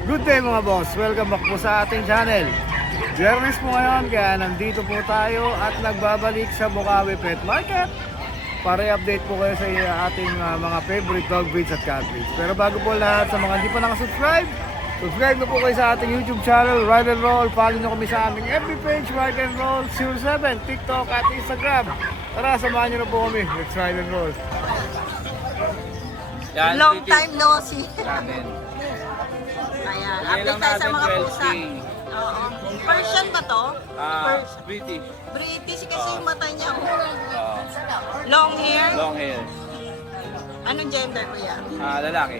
Good day mga boss, welcome back po sa ating channel. Biyernes po ngayon kaya nandito po tayo at nagbabalik sa Bukawi Pet Market para i-update po kayo sa ating mga favorite dog breeds at cat breeds. Pero bago po lahat, sa mga hindi pa nakasubscribe, subscribe na po kayo sa ating YouTube channel, Ride and Roll. Follow nyo kami sa aming FB page, Ride and Roll 07, TikTok at Instagram. Tara, samahan nyo na po kami. Let's Ride and Roll. Yan, Long time no see. natin. Ayan, Bigyan update lang tayo sa natin mga 12K. pusa. Oo. Persian ba to? British. British kasi yung mata niya. Ah, Long hair. long hair. Anong gender ko yan? Lalaki.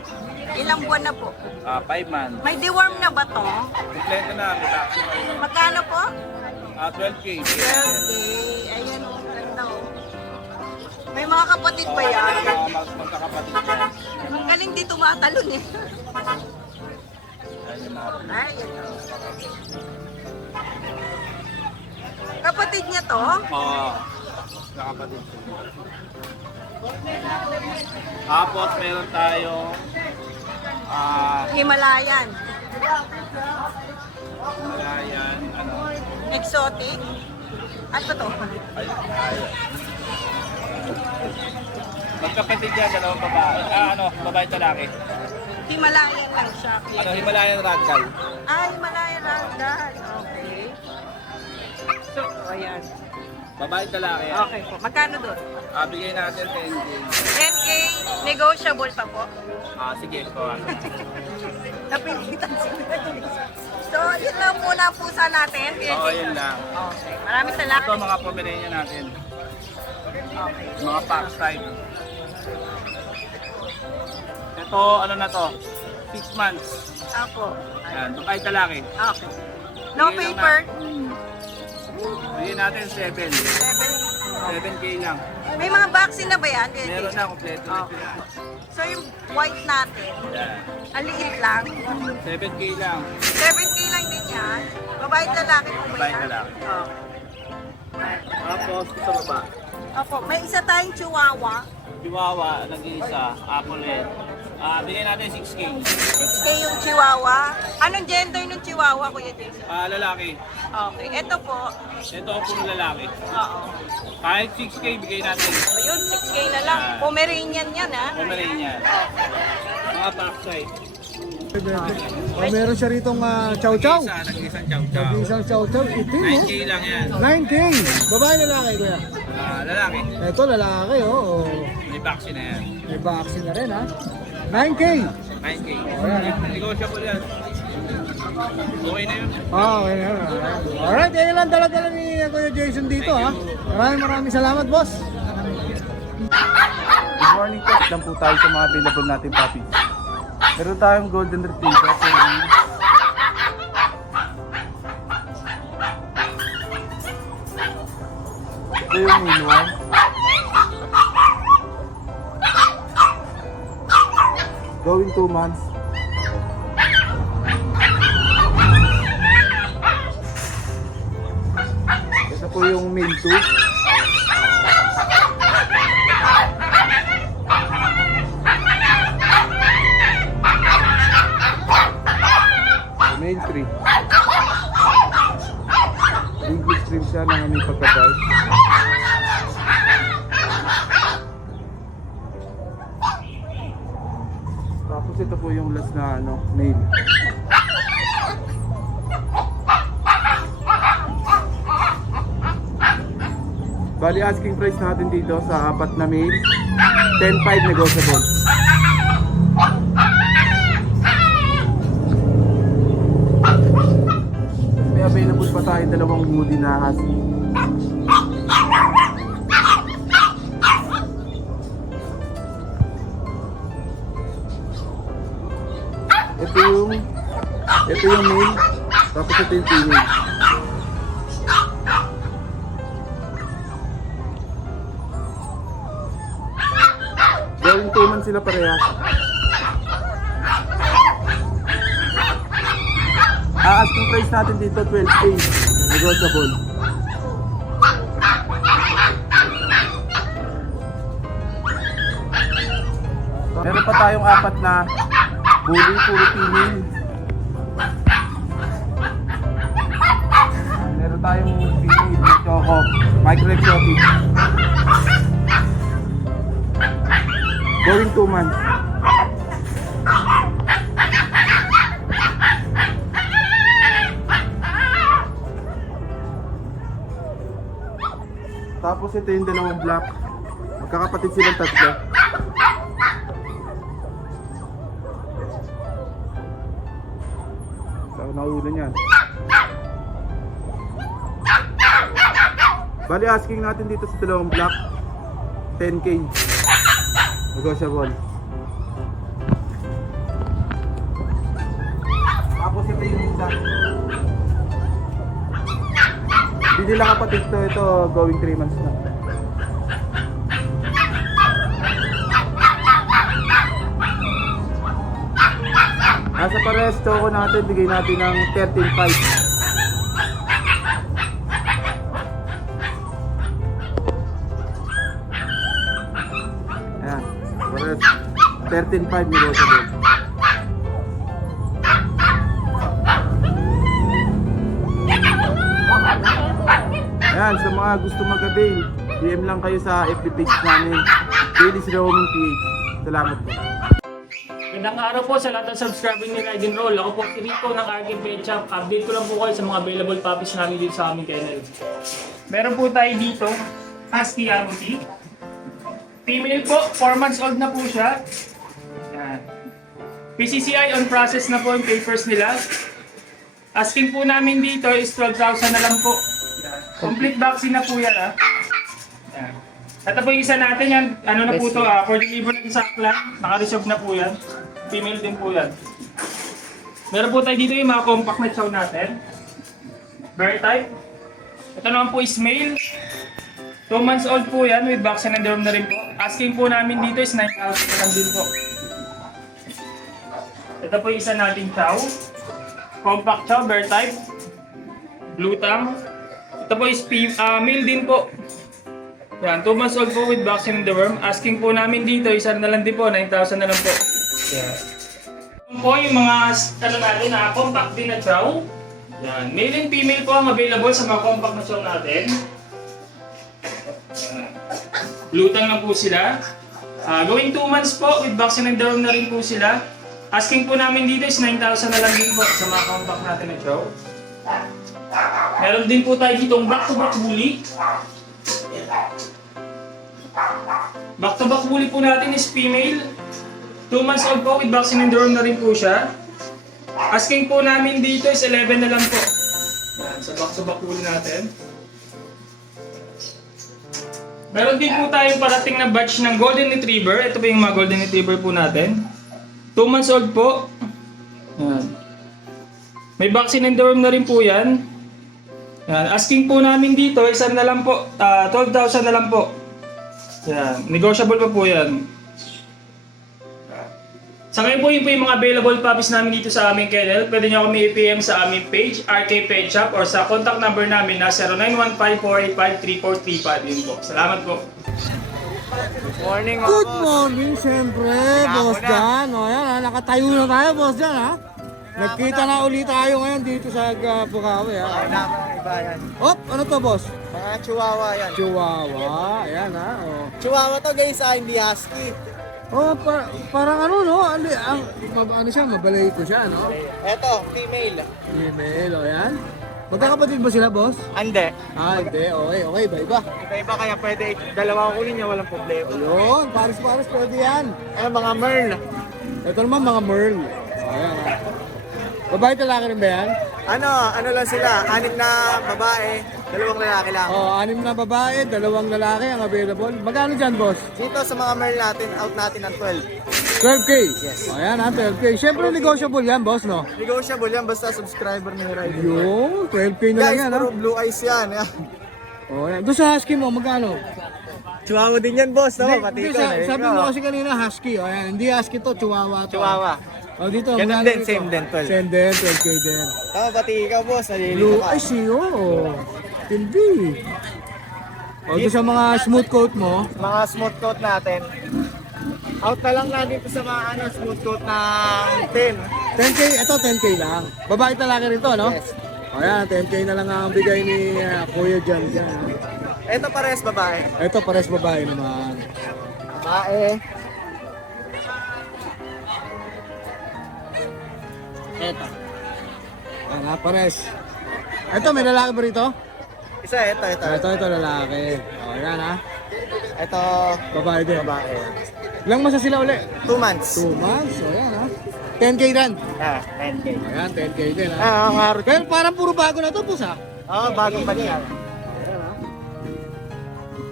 Ilang buwan na po? 5 months. May deworm na ba to? Kompleto na. May vaccine. Magkano po? 12K. Okay. Ayan o. Ganda o. May mga kapatid ba yan? Magkakapatid yan. Ang galing dito matalon eh. Ayan yung mga Ay, ito. Kapatid niya to? kakapatid. Tapos meron tayo Himalayan. Malayan, Exotic. Ano ba to? magkapatid yan, dalawang babae. Babae at lalaki. Himalayan lang siya. Himalayan Ragdoll. Himalayan Ragdoll. Okay. So, ayan. Babae at lalaki yan. Okay po. Magkano doon? Bigay natin 10K. 10K. Negotiable pa po. Sige po. Napilitan sila. So, yun lang muna ang pusa natin. Oo, yun lang. Okay. Maraming salamat. Ito mga Pomeranian natin. Okay. Mga packs type. Ito, ano na to? 6 months. Ako. Yan, babae at lalaki. Okay. No Bigay lang paper. Bigyan natin 7. 7K lang. May mga vaccine na ba yan? Meron na, kompleto na Okay. sila. So, yung white natin, Yan. ang liit lang. 7K lang. 7K lang din yan. Babae at lalaki po ba Babae yan? at lalaki. Okay. Tapos, sa baba. Opo, may isa tayong chihuahua. Chihuahua, nag-iisa. Apple head. Bigyan natin 6K. 6K yung chihuahua. Anong gender ng chihuahua, Kuya Jason? Lalaki. Okay, ito po. Ito puro lalaki. Oo. Kahit 6K, bigay natin. Ayun, 6K na lang. Pomeranian yan, ha? Pomeranian. Mga pack type. Meron siya ritong chow chow. Nag-iisang chow-chow. Isang chow chow, itim 9K lang yan. 9K. Babae lalaki kuya. Lalaki. Ito lalaki oh. May vaccine na yan. May vaccine na rin ha. 9K. 9K. Ayan. Negotiable yan. Okay na yun. Okay na. Alright, yan lang dala-dala ni Kuya Jason dito ha. Maraming salamat boss. Good morning po. Lang po tayo sa mga available natin puppies. Meron tayong golden retriever. Ito yung male one. Going 2 months. Ito po yung male 2. Male 3. English trim siya na may pagka-dark. Tapos ito po yung last na male. Bali asking price natin dito sa 4 na male, 10.5 negotiable. May available pa tayo dalawang woody na husky. Ito yung male, tapos ito yung female. Going 2 months sila parehas. Asking price natin dito 12K. Negotiable. Meron pa tayong 4 na bully, puro female. Micro exotic. Going 2 months. Tapos ito yung dalawang black. Magkakapatid silang tatlo. So, naulo niyan. Bali asking natin dito sa dalawang black 10k. Negotiable. Tapos ito yung isa. Hindi nila kapatid to, ito going 3 months na. Nasa pares ko natin, bigay natin ng 13.5. Ayan, pares 13.5 negotiable. Ayan, sa mga gusto mag-avail, DM lang kayo sa FB page namin, Daily Roaming PH. Salamat po. Magandang araw po sa lahat ng subscriber ni Ride and Roll. Ako po si Rico ng RK Pet Shop. Update ko lang po kayo sa mga available puppies namin dito sa aming kennel. Meron po tayo dito, Husky ROT. Female po, 4 months old na po siya. Yan. PCCI on process na po yung papers nila. Asking po namin dito is 12,000 na lang po. Yan. Complete vaccine na po yan ha. Yan. Ito po yung isa natin yan, ano na po ito, for delivery ng saklan, naka-reserve na po yan. Female din po yan. Meron po tayo dito yung mga compact na chow natin. Bear type. Ito naman po is male. 2 months old po yan, with vaccine and derm na rin po. Asking po namin dito is 9,000 na lang din po. Ito po yung isa nating chow. Compact chow, bear type. Blue tongue. Ito po is male din po. Yan, 2 months old po with vaccine and deworm. Asking po namin dito, isa na lang din po, 9,000 na lang po. Yan. Ito po yung mga, ano natin, compact din na chow. Yan, male and female po ang available sa mga compact na chow natin. Lutang na po sila. Going 2 months po with vaccine and deworm na rin po sila. Asking po namin dito is 9,000 na lang din po sa mga compact natin na chow. Meron din po tayo ditong back-to-back bully. Back-to-back bully po natin is female. 2 months old po with vaccine and deworm na rin po siya. Asking po namin dito is 11 na lang po. Yan, sa back-to-back bully natin. Meron din po tayong parating na batch ng golden retriever. Ito po yung mga golden retriever po natin. 2 months old po. Yan. May vaccine and deworm na rin po yan. Yan. Asking po namin dito, isa na lang po, 12,000 na lang po. Yan. Negotiable pa po yan. Sa ngayon po, yun po yung mga available puppies namin dito sa aming kennel. Pwede nyo kami i-PM sa aming page, RK Pet Shop, or sa contact number namin na 0915-485-3435. Yun po. Salamat po. Morning mga Good boss. morning, siyempre, Boss na. Jan. O yan, nakatayo na tayo, Boss Jan, ha? Nagkita na ulit tayo ngayon dito sa Bukawi, ha? Kailangan ng iba yan. Hop, ano to, Boss? Mga chihuahua yan. Chihuahua, ayan, ha? O. Chihuahua to guys, hindi husky. Oh, parang ano, no? Ano siya, mabalay ko siya, no? Eto, female. Email, o yan. Magkakapatid ba sila, Boss? Ande. Hindi, okay, iba-iba. Iba kaya pwede dalawa kunin niya, walang problema. Yun, pares-pares, pwede yan. Eh, mga Merl. Ito naman, mga Merl. O, ayan, ha? Babae talaki rin ba yan? Ano lang sila, 6 na babae, 2 lalaki lang. Oh, 6 na babae, 2 lalaki ang available. Magkano dyan, boss? Dito sa mga Merl natin, out natin ng 12. 12K? Yes. O, ayan ha, 12K. Siyempre, negotiable yan, boss, no? Negotiable yan, basta subscriber ni Ryder. Yung, 12K na lang Guys, yan, ha? puro blue eyes yan. O, ayan. Doon sa husky mo, magkano? Chihuahua din yan, boss. No? Pati Hindi, ikaw, eh. sabi mo kasi kanina, husky. O, ayan. Hindi husky to, chihuahua to. Chihuahua. O, dito, Ganun magkano din, dito? same din, 12. Same din, 12K din. Tama, pati ikaw, boss. Nalilito Blue ka. eyes, yun. Tindi. O, doon sa mga smooth coat mo, Mga smooth coat natin. Out na lang natin ito sa mga smooth coat na 10. 10K, ito 10K lang. Babae talaki rin to, no? Yes. O yan, 10K na lang ang bigay ni Kuya Jan. Ito pares babae. Ito pares babae naman. Babae. Ito. Pares. Ito, may lalaki ba rito? Isa, ito. Ito lalaki. O, yan ha. Ito, Babae din. babae. Ilang masa sila uli? 2 months. 2 months. O, yan ha. 10K rin. 10K. Ayan, 10K din ha. Ang araw. Pero parang puro bago na to, boss ha. Bagong balikan.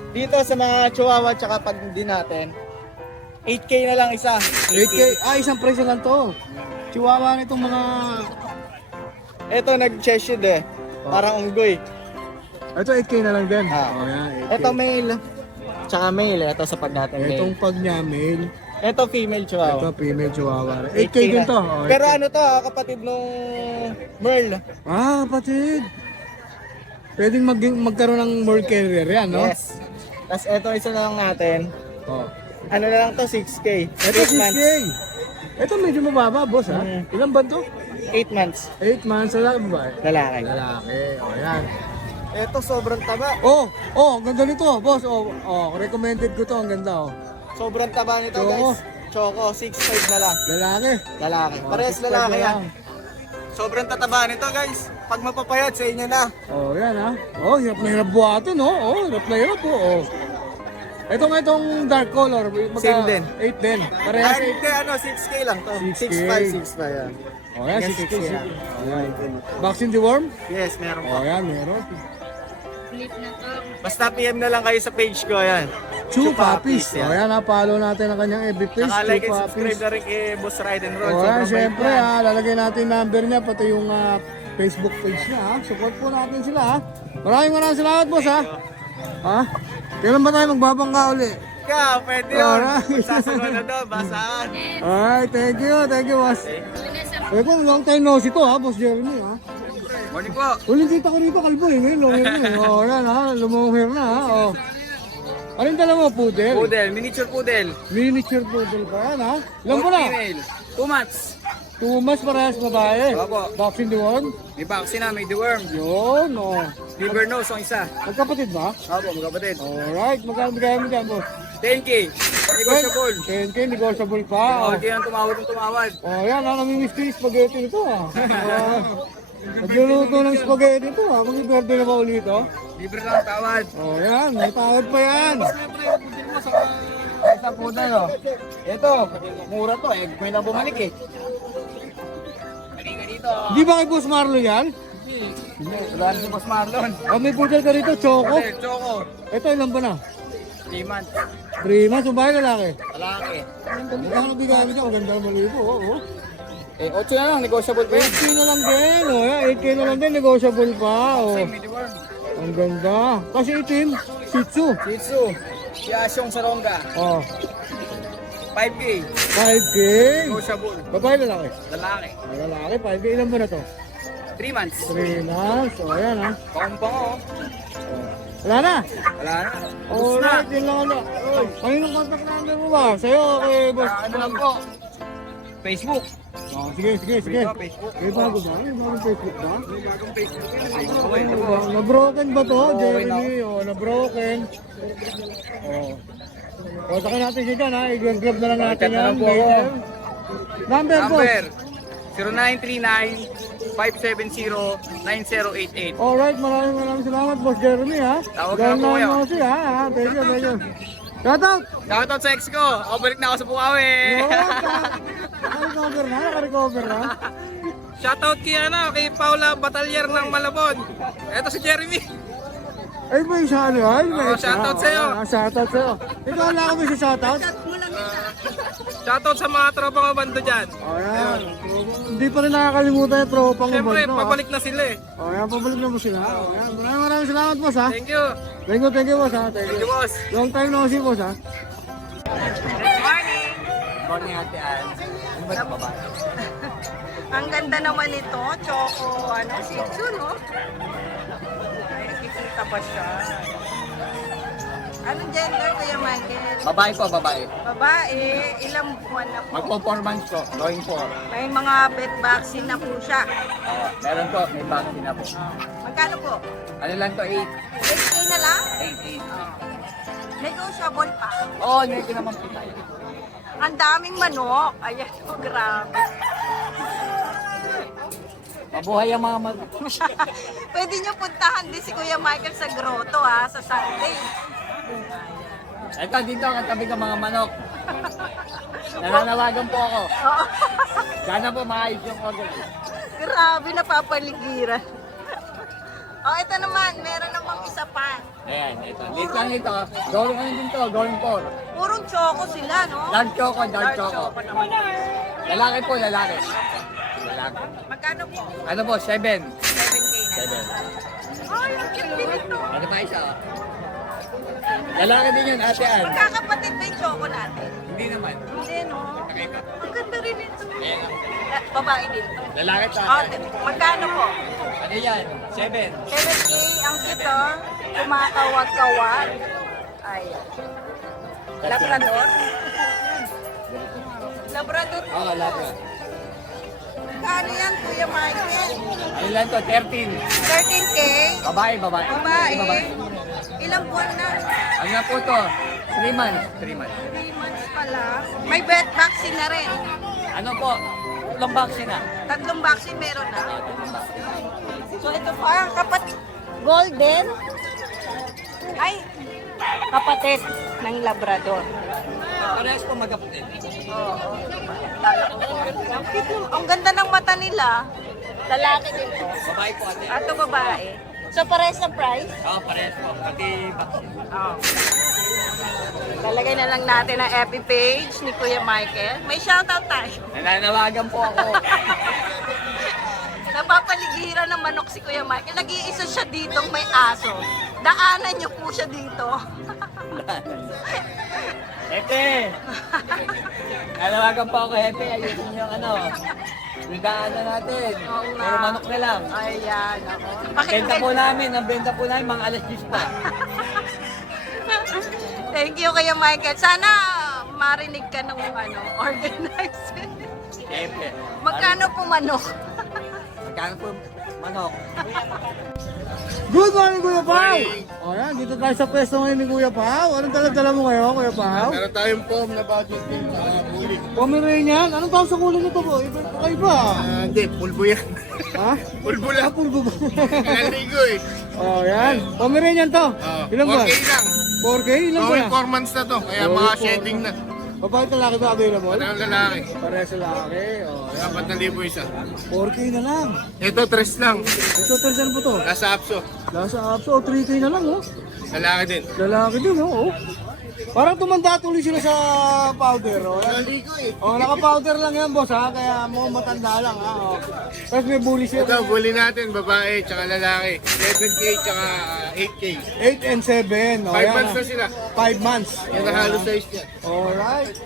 Dito sa mga chihuahua tsaka pag din natin, 8K na lang isa. 8K. Isang presyo lang to. Chihuahua nitong mga... Ito nag-cheshire eh. Parang unggoy. Ito 8K na lang din. Ah. O, yan, 8K. Ito male. Tsaka male. Ito sa pag natin Itong male. pag niya, male. Ito female chihuahua. Ito, female chihuahua. 8K din to. O, Pero 8K. ano to, kapatid nung Merle. Kapatid. Pwedeng magkaroon ng more carrier yan, no? Yes. Tapos ito isa na lang natin. Oh. Ano na lang to, 6K. Ito 8 6K. months. Ito medyo mababa, boss, ha? Mm. Ilan ba to? 8 months. 8 months, lalaki ba? Lalaki. Lalaki. O, yan. Ito sobrang taba. Ang ganda nito, boss. Recommended ko to. Ang ganda, Sobrang taba nito Choco. guys. Choco, 6'5 na lang. Lalaki. Lalaki. Parehas 6'5 lalaki na yan. lang. Sobrang tataba nito guys. Pag mapapayat sa inyo na. Yan, ha? Hirap na hirap buhatin, no? Hirap na hirap, Itong dark color. Same din. 8 din. Parehas Ay, 8. hindi, 6K lang to. 6K. 6'5 yan. Yan, Yan, 6K. 6K yan. Ayan. Vaccine deworm? Yes, meron po. Yan, meron. Basta PM na lang kayo sa page ko, yan. Two Puppies. yan. Yan, follow natin ang kanyang FB page. Saka like Two and subscribe Puppies. na rin kay Boss Ride and Roll. Yan, Sobrang bait syempre, yan. lalagay natin number niya, pati yung Facebook page niya, ha. Support po natin sila, ha. Maraming salamat, boss, ha. Kailan ba tayo magbabangka uli? Ka, pwede yun. Alright. Sasagot na doon, basaan. Alright, thank you, boss. Ito, long time no see to, ha, Boss Jeremy, ha. Morning po. Uling kita ko rito, kalbo, ngayon, long hair na, yan, ha, lumong hair na, ha, Anong dala mo, poodle? Poodle, miniature poodle. Miniature poodle pa yan, ha. Ilan mo na? Female. 2 months. 2 months parehas babae. Opo. Vaccine deworm. May vaccine na, may deworm. Yun, Liver nose ang isa. Magkapatid ba? Opo, magkapatid. Alright, magkano bigay mo dyan, boss? 10K. Negotiable. 10K, negotiable pa. Hindi yan tumawad ng tumawad. Yan, namimiss ko yung spaghetti nito, ha. Nagluluto ng spaghetti nito, ha. Mag-iberde na ba ulit, oh? Libre lang tawad. Yan, may tawad pa yan. Isa poodle, oh. Ito, mura to eh. May na bumalik eh. Halika dito. Di ba kay Boss Marlon yan? Wala na si Boss Marlon. May poodle ka rito, Choco. Choco. Ito, ilan ba na? 3 months. 3 months, babae lalaki. Lalaki. Magkano bigay mo dyan? Ang ganda naman ito, Eh, 8 na lang, negotiable pa yun. 8K na lang din, 8K na lang din, negotiable pa, May deworm. Ang ganda. Kasi itim, Shih Tzu. Shih Tzu. Si Asyong Saronga. 5K. 5K. Negotiable. Babae lalaki. Lalaki. Lalaki, 5K. Ilan ba na to? 3 months. 3 months. Ayan, ha. Pang-pang, Wala na. Wala na. Alright, yun lang ano. Kaninong contact number mo ba? Sa'yo, kay Boss. Ano lang po? Facebook. Sige. Facebook. May bago ba? May bagong Facebook ba? May bagong Facebook. Okay, ito po. Na-broken ba to, Oo, Jeremy? Na-broken. Takin natin siya dyan, ha. I-grab na lang natin Contact na yan. lang po ako. later. Number, boss. Number 0939-570-9088. Alright, maraming salamat, Boss Jeremy, ha. Tawag na po kayo. Thank you. Shoutout! Shoutout sa ex ko. Ako balik na ako sa Bukawi. Naka-recover na. Shoutout kay Paula Batalyer ng Malabon. Ito si Jeremy. Ay, may isa ano, ay, may isa. Shoutout sa'yo. Shoutout sa'yo. Ikaw wala ka may shoutout? Shoutout sa mga tropa ko bando dyan. Ayan. Hindi pa rin nakakalimutan yung tropang Siyempre, ubod, no? pabalik na sila eh. Ayan, pabalik na mo sila. Ayan, maraming salamat, boss, ha. Thank you. Thank you, boss, ha. Thank Thank you, you. boss. Long time no see, boss, ha. Morning, Ate Ann. Ano ba ito babae? Ang ganda naman ito, Choco, Shih Tzu, no? Ay, nakikita pa siya. Anong gender, Kuya Michael? Babae po, babae. Babae, ilang buwan na po? Magpo 4 months po, going 4. May mga vet vaccine na po siya. Meron po, may vaccine na po. Magkano po? Ano lang to, 8. 8K na lang? 8. negotiable pa. Oo, hindi naman po tayo. Ang daming manok. Ayan, oh, grabe. Mabuhay ang mga manok. Pwede nyo puntahan din si Kuya Michael sa grotto ha, sa Sunday. Ito, dito ang tabi ng mga manok. Nananawagan po ako. Sana po maayos yung order. Grabe, napapaligiran. Oh, ito naman, meron namang isa pa. Ayan, ito. Dito lang ito. Going ano din to, going for. Purong choco sila, no? Dark choco, dark choco. naman. Lalaki po, lalaki. Lalaki. Magkano po? Ano po, 7. 7K na. 7. Ay, ang cute din ito. Ano pa isa? Lalaki din yun, ate Ann. Magkakapatid ba yung choco natin? Hindi naman. Hindi, no? Ang ganda rin ito. Ayan. Babae din to. Lalaki to, Oh, ate. magkano po? Ano yan? 7. 7K ang kito. Kumakawag-kawag. Ay. Labrador? Labrador. Oo, lalaki. Kano yan, Kuya Michael? Ano lang to, 13. 13K? Babae, babae. Babae? Ilang buwan na? Ano na po to? 3 months. 3 months. 3 months pa lang. May vet vaccine na rin. Ano po? Tatlong vaccine na. 3 vaccine meron na. So ito pa, kapatid. Golden? Ay, kapatid ng Labrador. Parehas po magkapatid. Ang ganda ng mata nila. Lalaki din po. Babae po, ate. Ato babae. So parehas na price? Oo, parehas po. Pati vaccine. Oo. Lalagay na lang natin ang FB page ni Kuya Michael. May shoutout tayo. Nananawagan po ako. Napapaligiran ng manok si Kuya Michael. Nag-iisa siya dito may aso. Daanan niyo po siya dito. Hepe! Nanawagan po ako, Hepe. Ayusin yung ano. Yung daanan natin. Oo nga. Puro manok na lang. Ayan, ako. Benta po namin. Ang benta po namin mga alas 10 pa. Thank you, Kuya Michael. Sana marinig ka ng ano, organizer. Hepe. Magkano po manok? Magkano po manok? Good morning, Kuya Pao! O yan, dito tayo sa pwesto ngayon ni Kuya Pao. Anong dala mo ngayon, Kuya Pao? Meron tayong form na budget din sa huli. Pomeranian? Anong tawag sa kulay nito po? Iba. Hindi, pulbo yan. Ha? Pulbo lang. Pulbo ba? Naligo eh. O yan. Pomeranian to. Ilan ba? 4K lang. 4K? Ilan ba? Going 4 months na to. Kaya mga shedding na. Babae at lalaki ba available? Ano ang lalaki? Parehas sa lalaki. O yan. 4,000 isa. 4K na lang. Ito, 3 lang. Ito, saan po to? Nasa Apso. Nasa Apso, 3K na lang oh. Lalaki din. Lalaki din oh. Parang tumanda tuloy sila sa powder oh. Yan. Naligo eh. Oh, naka-powder lang yan boss ha, kaya mo matanda lang ha. Oh. Tapos may bully siya. Ito, huli natin, babae, tsaka lalaki. 7K, tsaka 8K. 8 and 7. Oh, 5 yan, months ha. na sila. 5 months. Yan ang halos size niya. Alright.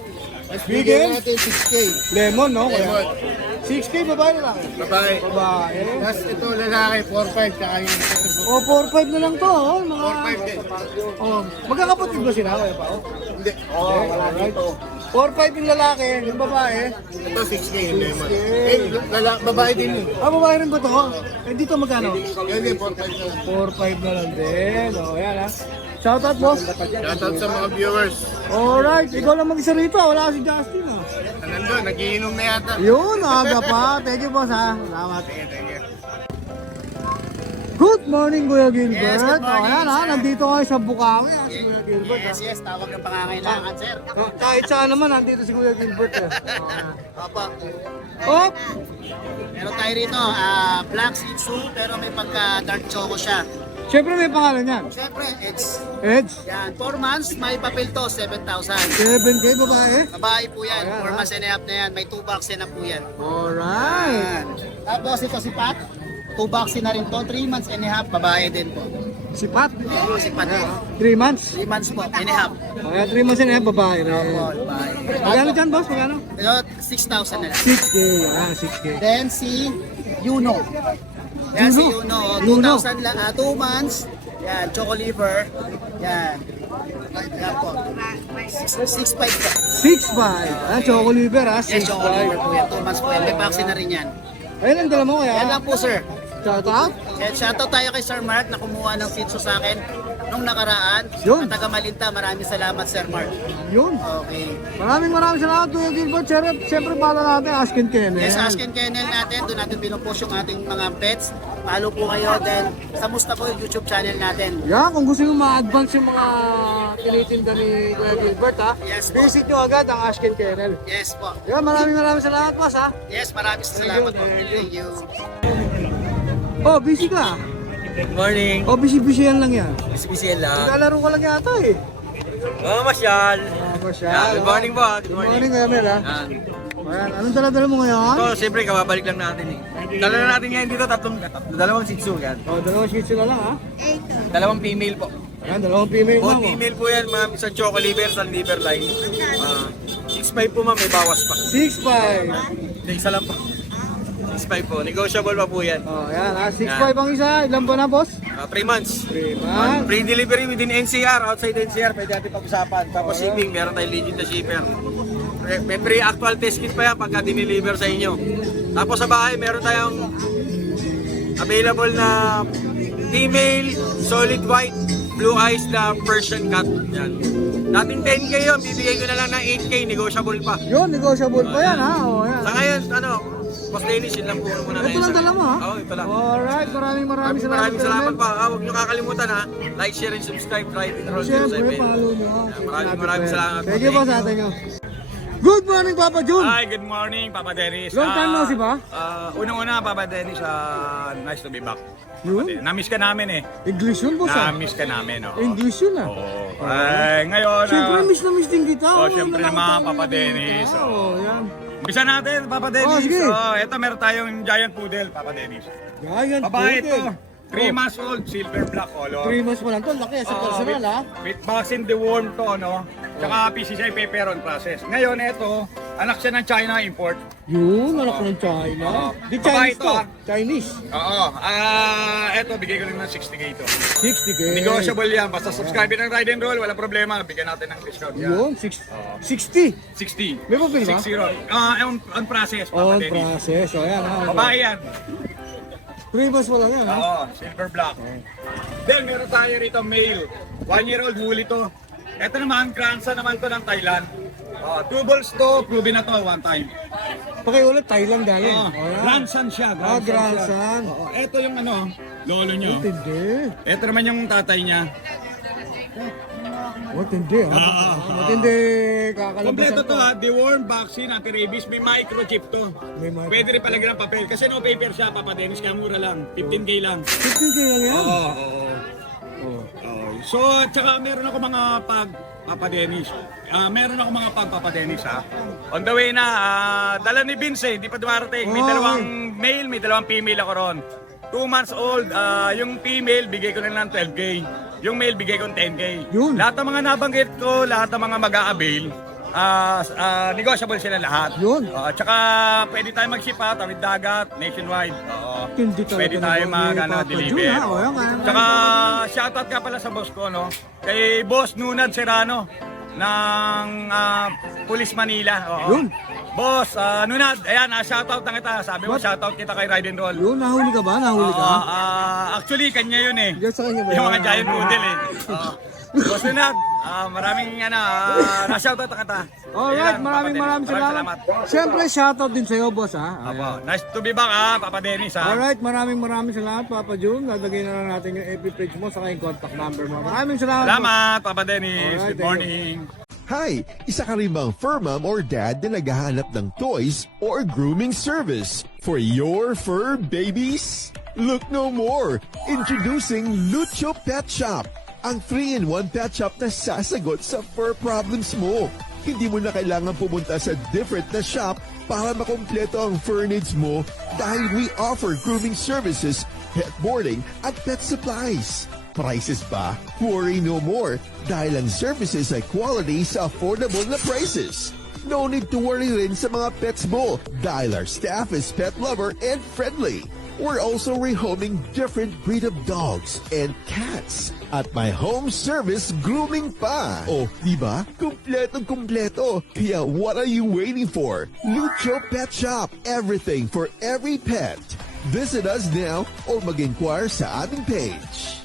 Mas Bigel? bigyan natin 6K. Lemon no? Lemon. Kaya 6K babae na lang. Babae. Babae. Tapos ito, lalaki, 4-5, tsaka yung Oh, 4-5 na lang to oh. Mga... 4-5 din. Oh, magkakapatid ba sila kaya pa? Oh, Hindi. alright. 4-5 yung lalaki, yung babae. Ito, 6K yung lemon. 6K. Eh, babae din yun. Ah, babae rin ba to? Eh, dito magkano? Yan din, 4-5 na lang. 4-5 na lang din. O, yan ha. Shoutout boss. Shoutout sa mga viewers. Alright, ikaw lang mag-isa rito. Wala si Justin ha. Nandun, nagiinom na yata. Yun, aga pa. Thank you boss ha. Salamat. Thank you. Good morning Kuya Gilbert. Yes, good morning, O, yan ha. sir. Nandito kayo sa Bukawi ha. Si Kuya Gilbert ha. yes, tawag ng pangangailangan, sir. Kahit saan naman, nandito si Kuya Gilbert eh. Opo. Oh, Meron tayo rito, black shih tzu, pero may pagka dark choco siya. syempre may pangalan yan. Siyempre, it's Edge. yan, 4 months, may papel to, 7,000. 7K babae. Babae po yan, Ayan, 4 months and a half na yan, may 2 vaccine na po yan. Alright. Yan. Tapos ito si Pat, 2 vaccine na rin to, 3 months and a half, babae din po. Si Pat. Si Pat, 3 months. 3 months po, and a half. O, yan 3 months na yan, babae rin. Po, babae. Magkano dyan boss? Magkano? Ito, 6,000 na lang. 6K. Ah, 6K. Then si Yuno. Yan si Yuno, Yuno. 2,000 lang, 2 months. Yan, choco liver. Yan. Yan po. 6,500 po. 6'5". Ah, choco liver ah, Yes, choco liver 6'5". po yan. 2 months po yan. May vaccine na rin yan. Ayun ang dala mo kaya. Yan lang po, sir. Shout out. And shoutout tayo kay Sir Mark na kumuha ng sitso sa akin. nung nakaraan. Yun. At taga Malinta, maraming salamat Sir Mark. Yun. Okay. Maraming salamat Kuya Gilbert. Siyempre pala natin, Askin Kennel. Yes, Askin Kennel natin, doon natin pinupost yung ating mga pets. Follow po kayo, then sa Musta po yung YouTube channel natin. Yan, kung gusto nyo ma-advance yung mga tinitinda ni Kuya Gilbert ha, Yes po. visit nyo agad ang Askin Kennel. Yes po. Yan, maraming salamat boss ha. Yes, maraming salamat po. Thank you. Thank you. Oh, busy ka? Good morning. Oh, busy yan lang yan. Special lang. Naglalaro ka lang yata eh. Oh, masyal. Masyal. Good morning po. Good Good morning. morning Kuya Mel ha. Ayan, anong dala-dala mo ngayon? So, siyempre, kababalik lang natin eh. Dala na natin ngayon dito, dalawang Shih Tzu yan. Oh, dalawang shih tzu na lang ha. Dalawang female po. Ayan, dalawang female Both lang oh. female po yan, ma'am. Isang choco liver, isang liver line. 6'5 po ma'am, may bawas pa. 6'5". Isa lang po. 6'5 po. Negotiable pa po yan. Oh, ayan ha. 6'5 ang isa. Ilan ba na boss? 3 months. 3 months. Free delivery within NCR, outside NCR, pwede natin pag-usapan. Tapos shipping, meron tayong legit na shipper. May free actual test kit pa yan pagka dineliver sa inyo. Tapos sa bahay, meron tayong available na female, solid white, blue eyes na Persian cat. Yan. Dating 10K yun, bibigay ko na lang ng 8K, negotiable pa. Yun, negotiable pa yan ha. Oh, ayan. Sa ngayon, Boss Dennis, yun lang po muna Ito lang dala mo ha? Oo, ito lang. Alright, maraming Maraming salamat pa. Huwag nyo kakalimutan ha. Like, share, and subscribe. Right, Roll Siyempre, 07. follow nyo. Maraming salamat. Thank you po sa atin nyo. Good morning, Papa Jun! Hi, good morning, Papa Dennis. Long time no see ba? Unang-una, Papa Dennis, nice to be back. Yun? Na-miss ka namin eh. English yun, boss ha? Na-miss ka namin, oh. English yun ha? Oo. Ngayon, Siyempre, miss na miss din kita. Oh, Oh, siyempre ilang naman, taon Papa na din Dennis, kita. oh. Oh, yan. umpisa natin, Papa Dennis. Oh, sige. Ito, meron tayong giant poodle, Papa Dennis. Giant Babae poodle. ito. 3 months old, silver black color. 3 months pa lang to. Laki sa personal ha? With vaccine deworm to, no? Tsaka PCCI paper on process. Ngayon, ito, anak siya ng China import. Yun, anak ng China. Di Babae Chinese ito, to. ah. Chinese. Oo. Ito, bigay ko lang ng 60K ito. 60K. Negotiable yan. Basta subscribe ng Ride and Roll, walang problema. Bigyan natin ng discount yan. Yun, 60. 60. May papel ba? 60. On process, On Papa Dennis. process. O yan ha. Babae yan. 3 months pa lang yan ha? Oo, silver black. Then, meron tayo rito male. 1-year-old woolly to. Ito naman, grandson naman to ng Thailand. 2 balls to, proven na to one time. Pakiulit, Thailand galing. Oh, O yan. grandson siya. Grandson. Oo, ito yung lolo nyo. Tindi. Ito naman yung tatay niya. Matindi ha? Matindi kakalabasan Kompleto to ha, deworm vaccine, anti-rabies, may microchip to. May mic- Pwede rin palagyan ng papel. Kasi no paper siya, Papa Dennis, kaya mura lang. 15K lang. 15K lang yan? Oo, oo. So, tsaka meron ako mga Papa Dennis. Meron ako mga Papa Dennis ha. On the way na, dala ni Vince hindi pa dumarating. May Oh, dalawang male, may dalawang female ako ron. 2 months old, yung female, bigay ko na lang 12K. Yung male, bigay ko ng 10K. Yun. Lahat ng mga nabanggit ko, lahat ng mga mag-a-avail, negotiable sila lahat. Yun. Tsaka pwede tayo mag-ship ha, tawid dagat, nationwide. Hindi talaga Pwede tayo naman ni Papa deliver. Jun, ha? O, yan, kaya- Tsaka shoutout ka pala sa boss ko, no? Kay Boss Nunad Serrano ng Police Manila. Oo. Yun. Boss, Nunad, ayan, shoutout na kita. Sabi mo, shoutout kita kay Ride and Roll. Yun, nahuli ka ba? Nahuli ka? Actually, kanya yun eh. Diyan sa kanya ba? Yung mga giant poodle eh. Boss Nunad, maraming na-shoutout na kita. Alright, Ayan, Papa Dennis. maraming salamat. Siyempre, shoutout din sa'yo, boss ha? Apo, nice to be back Papa Dennis ha. Alright, maraming salamat, Papa Jun. Lalagay na lang natin yung FB page mo saka yung contact number mo. Maraming salamat. Salamat, Papa Dennis. Alright, Good morning. Hi! Isa ka rin bang fur mom or dad na naghahanap ng toys or grooming service for your fur babies? Look no more! Introducing Lucho Pet Shop, ang 3-in-1 pet shop na sasagot sa fur problems mo. Hindi mo na kailangan pumunta sa different na shop para makumpleto ang fur needs mo dahil we offer grooming services, pet boarding at pet supplies. Prices ba? Worry no more dahil ang services ay quality sa affordable na prices. No need to worry rin sa mga pets mo dahil our staff is pet lover and friendly. We're also rehoming different breed of dogs and cats at my home service grooming pa. Oh, di ba? Kumpletong-kumpleto. Kaya what are you waiting for? Lucho Pet Shop. Everything for every pet. Visit us now or mag-inquire sa aming page.